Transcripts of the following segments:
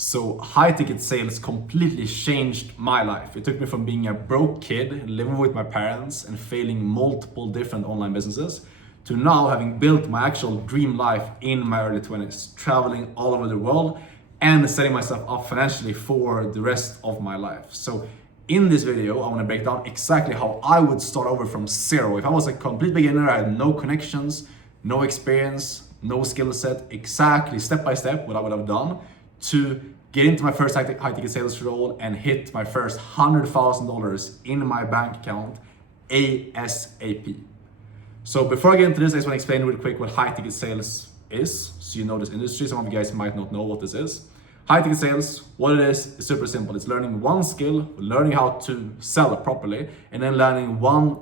So high ticket sales completely changed my life. It took me from being a broke kid, living with my parents and failing multiple different online businesses, to now having built my actual dream life in my early 20s, traveling all over the world and setting myself up financially for the rest of my life. So in this video, I want to break down exactly how I would start over from zero. If I was a complete beginner, I had no connections, no experience, no skill set, exactly step by step what I would have done to get into my first high ticket sales role and hit my first $100,000 in my bank account ASAP. So before I get into this, I just want to explain real quick what high ticket sales is, so you know this industry. Some of you guys might not know what this is. High ticket sales, what it is super simple. It's learning one skill, learning how to sell it properly, and then learning one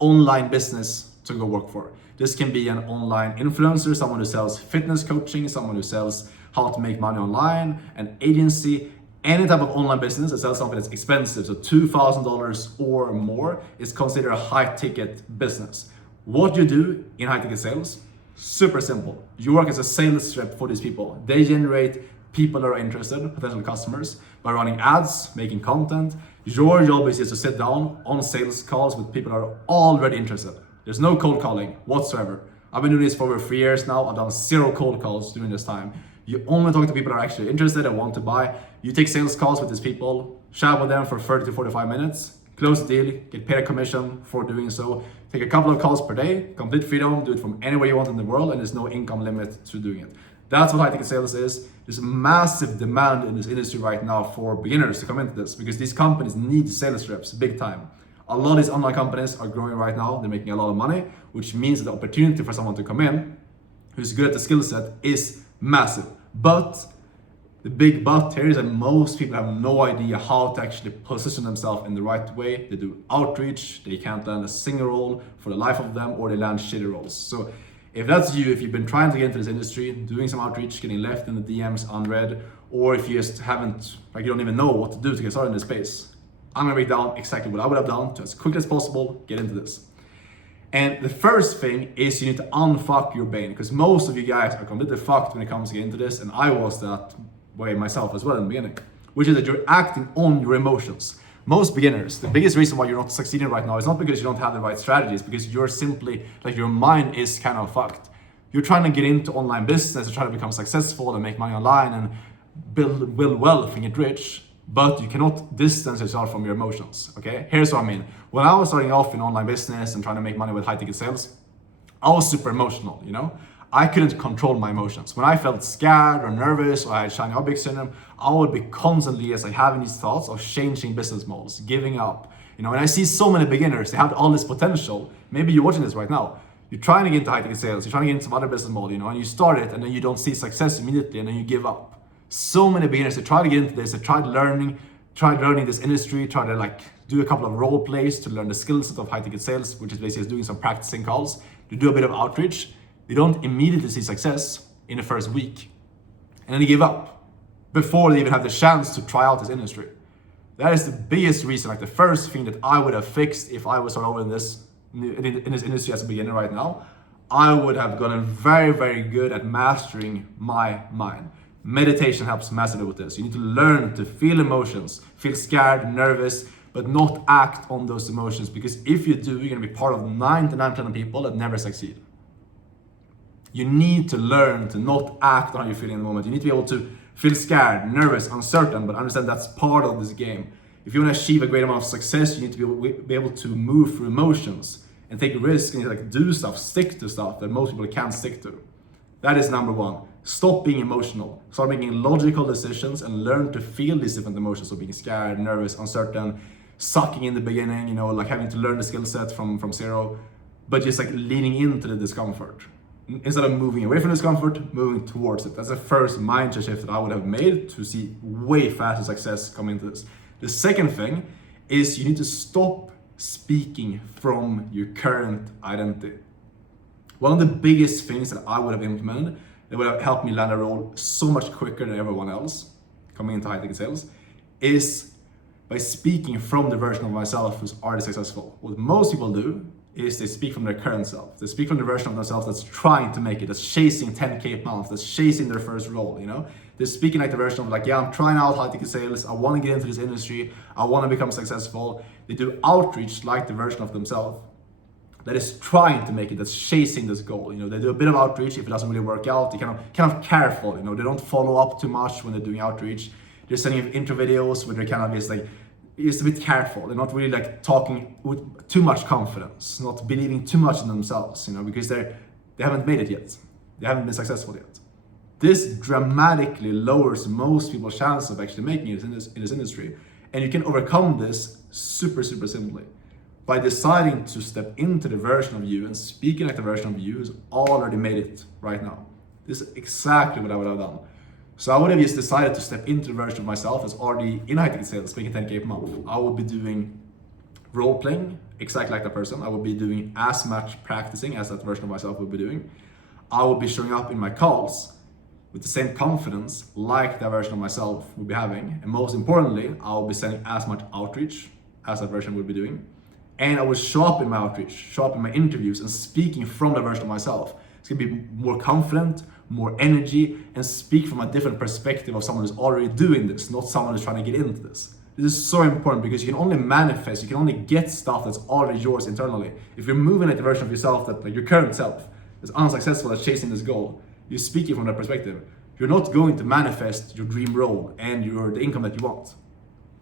online business to go work for. This can be an online influencer, someone who sells fitness coaching, someone who sells how to make money online, an agency, any type of online business that sells something that's expensive, so $2,000 or more is considered a high ticket business. What you do in high ticket sales, super simple. You work as a sales rep for these people. They generate people that are interested, potential customers, by running ads, making content. Your job is just to sit down on sales calls with people that are already interested. There's no cold calling whatsoever. I've been doing this for over 3 years now. I've done 0 cold calls during this time. You only talk to people that are actually interested and want to buy. You take sales calls with these people, chat with them for 30 to 45 minutes, close the deal, get paid a commission for doing so. Take a couple of calls per day, complete freedom, do it from anywhere you want in the world, and there's no income limit to doing it. That's what high ticket sales is. There's a massive demand in this industry right now for beginners to come into this because these companies need sales reps big time. A lot of these online companies are growing right now. They're making a lot of money, which means that the opportunity for someone to come in who's good at the skill set is massive. But the big but here is that most people have no idea how to actually position themselves in the right way. They do outreach, they can't land a single role for the life of them, or they land shitty roles. So if that's you, if you've been trying to get into this industry, doing some outreach, getting left in the DMs unread, or if you just haven't, you don't even know what to do to get started in this space, I'm gonna break down exactly what I would have done to, as quickly as possible, get into this. And the first thing is you need to unfuck your brain, because most of you guys are completely fucked when it comes to getting into this, and I was that way myself as well in the beginning, which is that you're acting on your emotions. Most beginners, the biggest reason why you're not succeeding right now is not because you don't have the right strategies, because you're simply, your mind is kind of fucked. You're trying to get into online business, you're trying to become successful and make money online and build wealth and get rich, but you cannot distance yourself from your emotions, okay? Here's what I mean. When I was starting off in online business and trying to make money with high ticket sales, I was super emotional, I couldn't control my emotions. When I felt scared or nervous or I had shiny object syndrome, I would be constantly having these thoughts of changing business models, giving up. And I see so many beginners, they have all this potential. Maybe you're watching this right now. You're trying to get into high ticket sales, you're trying to get into some other business model, and you start it and then you don't see success immediately and then you give up. So many beginners, they try to get into this, they tried learning this industry, try to do a couple of role plays to learn the skill set of high ticket sales, which is basically doing some practicing calls, to do a bit of outreach. They don't immediately see success in the first week. And then they give up before they even have the chance to try out this industry. That is the biggest reason, the first thing that I would have fixed if I was starting over in this industry as a beginner right now. I would have gotten very, very good at mastering my mind. Meditation helps massively with this. You need to learn to feel emotions, feel scared, nervous, but not act on those emotions, because if you do, you're gonna be part of 99% of people that never succeed. You need to learn to not act on how you're feeling in the moment. You need to be able to feel scared, nervous, uncertain, but understand that's part of this game. If you want to achieve a great amount of success, you need to be able to move through emotions and take risks and do stuff, stick to stuff that most people can't stick to. That is number one. Stop being emotional. Start making logical decisions and learn to feel these different emotions. So being scared, nervous, uncertain, sucking in the beginning, having to learn the skill set from zero, but just leaning into the discomfort. Instead of moving away from discomfort, moving towards it. That's the first mindset shift that I would have made to see way faster success come into this. The second thing is you need to stop speaking from your current identity. One of the biggest things that I would have implemented that would have helped me land a role so much quicker than everyone else coming into high ticket sales is by speaking from the version of myself who's already successful. What most people do is they speak from their current self. They speak from the version of themselves that's trying to make it, that's chasing 10K pounds, that's chasing their first role, They're speaking like the version of like, yeah, I'm trying out high ticket sales. I want to get into this industry. I want to become successful. They do outreach like the version of themselves that is trying to make it, that's chasing this goal. You know, they do a bit of outreach. If it doesn't really work out, they kind of careful. You know, they don't follow up too much when they're doing outreach. They're sending intro videos where they're kind of just like, it's a bit careful. They're not really like talking with too much confidence, not believing too much in themselves. You know, because they haven't made it yet. They haven't been successful yet. This dramatically lowers most people's chance of actually making it in this industry, and you can overcome this super simply by deciding to step into the version of you and speaking like the version of you who's already made it right now. This is exactly what I would have done. So I would have just decided to step into the version of myself that's already in high ticket sales, making 10K per month. I would be doing role playing exactly like that person. I would be doing as much practicing as that version of myself would be doing. I would be showing up in my calls with the same confidence like that version of myself would be having. And most importantly, I will be sending as much outreach as that version would be doing. And I will show up in my outreach, show up in my interviews and speaking from the version of myself. It's gonna be more confident, more energy, and speak from a different perspective of someone who's already doing this, not someone who's trying to get into this. This is so important because you can only manifest, you can only get stuff that's already yours internally. If you're moving like the version of yourself that like your current self is unsuccessful at chasing this goal, you're speaking from that perspective. You're not going to manifest your dream role and the income that you want.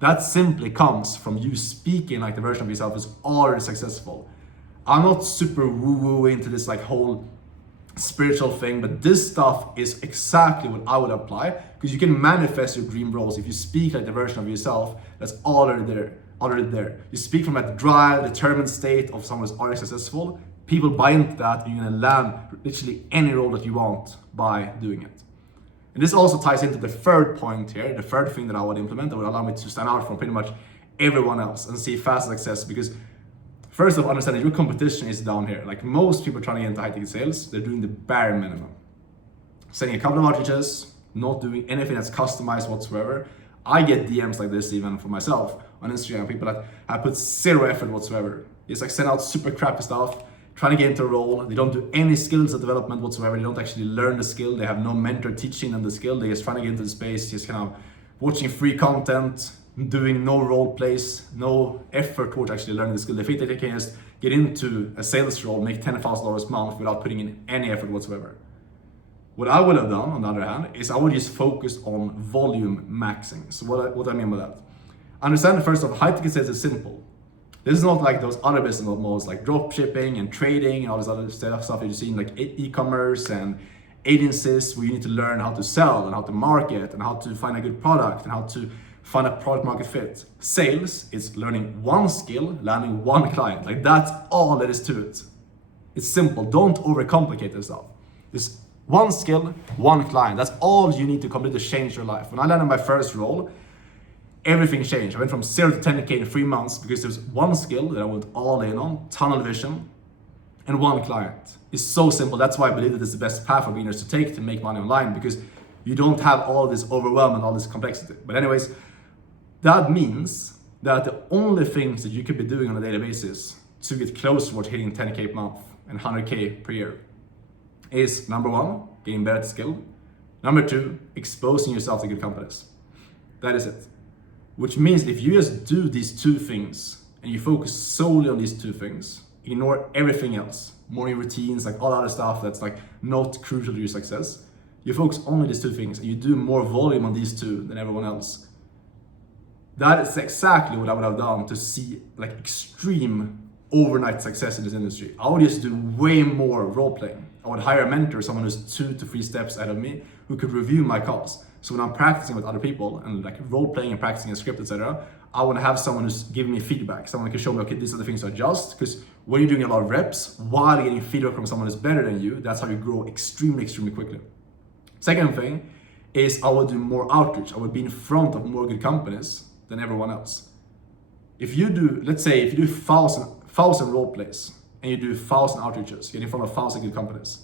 That simply comes from you speaking like the version of yourself is already successful. I'm not super woo-woo into this like whole spiritual thing, but this stuff is exactly what I would apply because you can manifest your dream roles if you speak like the version of yourself that's already there. You speak from that drive, determined state of someone who's already successful. People buy into that and you're gonna land literally any role that you want by doing it. And this also ties into the third point here, the third thing that I would implement that would allow me to stand out from pretty much everyone else and see fast success. Because first of all, understand that your competition is down here. Like most people trying to get into high ticket sales, they're doing the bare minimum. Sending a couple of outreaches, not doing anything that's customized whatsoever. I get DMs like this even for myself on Instagram, people that I put zero effort whatsoever. It's like send out super crappy stuff, trying to get into a role. They don't do any skills development whatsoever. They don't actually learn the skill. They have no mentor teaching them the skill. They're just trying to get into the space, just kind of watching free content, doing no role plays, no effort towards actually learning the skill. They think that they can just get into a sales role, make $10,000 a month without putting in any effort whatsoever. What I would have done, on the other hand, is I would just focus on volume maxing. So what I mean by that? Understand first off, high ticket sales is simple. This is not like those other business models like drop shipping and trading and all this other stuff that you see in like e-commerce and agencies where you need to learn how to sell and how to market and how to find a good product and how to find a product market fit. Sales is learning one skill, landing one client. Like that's all there is to it. It's simple. Don't overcomplicate this stuff. It's one skill, one client. That's all you need to completely change your life. When I landed my first role, everything changed. I went from 0 to 10K in 3 months because there was one skill that I went all in on, tunnel vision, and one client. It's so simple. That's why I believe that it's the best path for beginners to take to make money online, because you don't have all this overwhelm and all this complexity. But anyways, that means that the only things that you could be doing on a daily basis to get closer towards hitting 10K per month and 100K per year is number one, getting better at the skill. Number two, exposing yourself to good companies. That is it. Which means if you just do these two things and you focus solely on these two things, ignore everything else, morning routines, like all other stuff that's like not crucial to your success, you focus only on these two things and you do more volume on these two than everyone else. That is exactly what I would have done to see like extreme overnight success in this industry. I would just do way more role playing. I would hire a mentor, someone who's 2 to 3 steps ahead of me, who could review my calls. So when I'm practicing with other people and like role playing and practicing a script, etc., I want to have someone who's giving me feedback. Someone who can show me, okay, these are the things to adjust. Because when you're doing a lot of reps while getting feedback from someone who's better than you, that's how you grow extremely quickly. Second thing is I would do more outreach. I would be in front of more good companies than everyone else. If you do, let's say, if you do 1,000 role plays and you do 1,000 outreaches, you're in front of 1,000 good companies.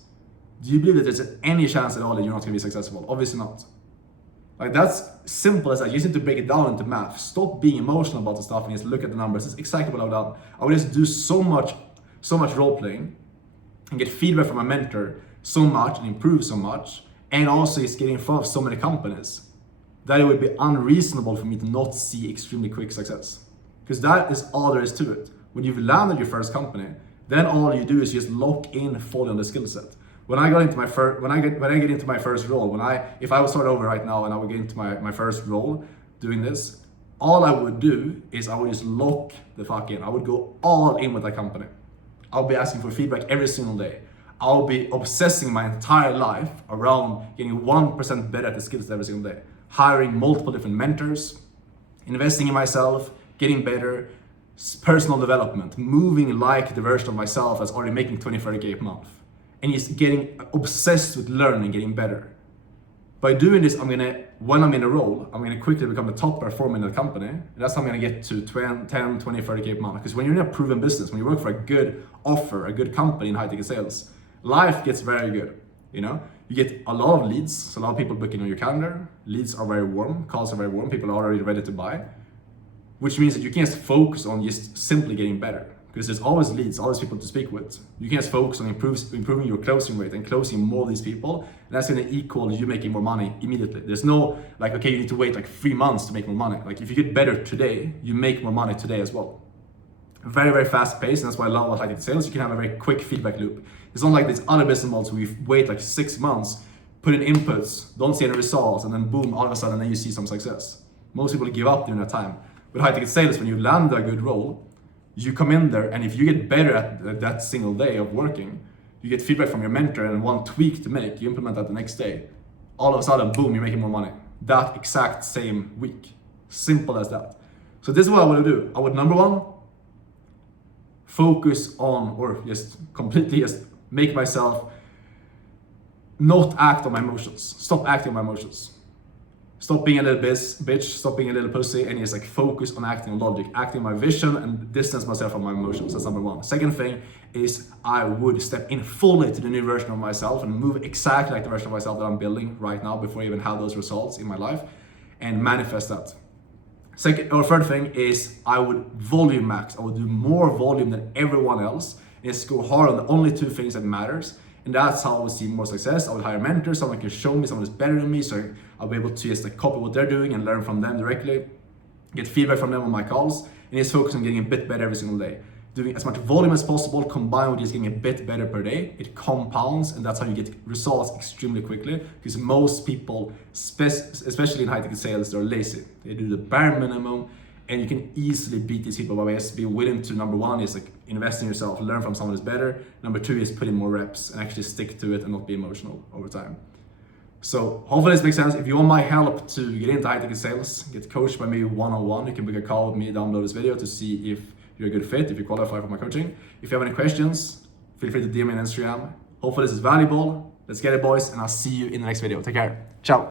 Do you believe that there's any chance at all that you're not going to be successful? Obviously not. Like that's simple as that. You just need to break it down into math. Stop being emotional about the stuff and just look at the numbers. It's exactly what I've done. I would just do so much role playing and get feedback from a mentor so much and improve so much and also it's getting in front of so many companies that it would be unreasonable for me to not see extremely quick success. Because that is all there is to it. When you've landed your first company, then all you do is just lock in fully on the skill set. When I get into my first role, if I would start over right now and I would get into my first role doing this, all I would do is I would just lock the fuck in. I would go all in with that company. I'll be asking for feedback every single day. I'll be obsessing my entire life around getting 1% better at the skills every single day. Hiring multiple different mentors, investing in myself, getting better, personal development, moving like the version of myself that's already making 20-30K a month. And just getting obsessed with learning, getting better. By doing this, when I'm in a role, I'm gonna quickly become the top performer in the company. And that's how I'm gonna get to 10, 20, 30K a month. Because when you're in a proven business, when you work for a good offer, a good company in high-ticket sales, life gets very good. You know, you get a lot of leads. So a lot of people booking on your calendar. Leads are very warm, calls are very warm. People are already ready to buy, which means that you can't focus on just simply getting better. Because there's always leads, always people to speak with. You can just focus on improving your closing rate and closing more of these people, and that's gonna equal you making more money immediately. There's no like, okay, you need to wait like 3 months to make more money. Like if you get better today, you make more money today as well. Very, very fast paced, and that's why I love high-ticket sales. You can have a very quick feedback loop. It's not like these other business models where you wait like 6 months, put in inputs, don't see any results, and then boom, all of a sudden then you see some success. Most people give up during that time. With high-ticket sales, when you land a good role, you come in there, and if you get better at that single day of working, you get feedback from your mentor and one tweak to make, you implement that the next day. All of a sudden, boom, you're making more money. That exact same week. Simple as that. So this is what I would do. I would, number one, focus on, or just completely just make myself not act on my emotions. Stop acting on my emotions. Stop being a little bitch, stop being a little pussy, and just like focus on acting on logic, acting on my vision, and distance myself from my emotions. That's number one. Second thing is I would step in fully to the new version of myself and move exactly like the version of myself that I'm building right now before I even have those results in my life, and manifest that. Third thing is I would volume max. I would do more volume than everyone else and just go hard on the only 2 things that matters. And that's how I would see more success. I would hire mentors, someone can show me, someone who's better than me, so I'll be able to just like copy what they're doing and learn from them directly, get feedback from them on my calls, and just focus on getting a bit better every single day. Doing as much volume as possible combined with just getting a bit better per day. It compounds, and that's how you get results extremely quickly, because most people, especially in high-ticket sales, they're lazy. They do the bare minimum, and you can easily beat these people by just being willing to, number one, is like invest in yourself, learn from someone who's better. Number 2 is put in more reps and actually stick to it and not be emotional over time. So hopefully this makes sense. If you want my help to get into high-ticket sales, get coached by me one-on-one, you can book a call with me down below this video to see if you're a good fit, if you qualify for my coaching. If you have any questions, feel free to DM me on Instagram. Hopefully this is valuable. Let's get it, boys, and I'll see you in the next video. Take care. Ciao.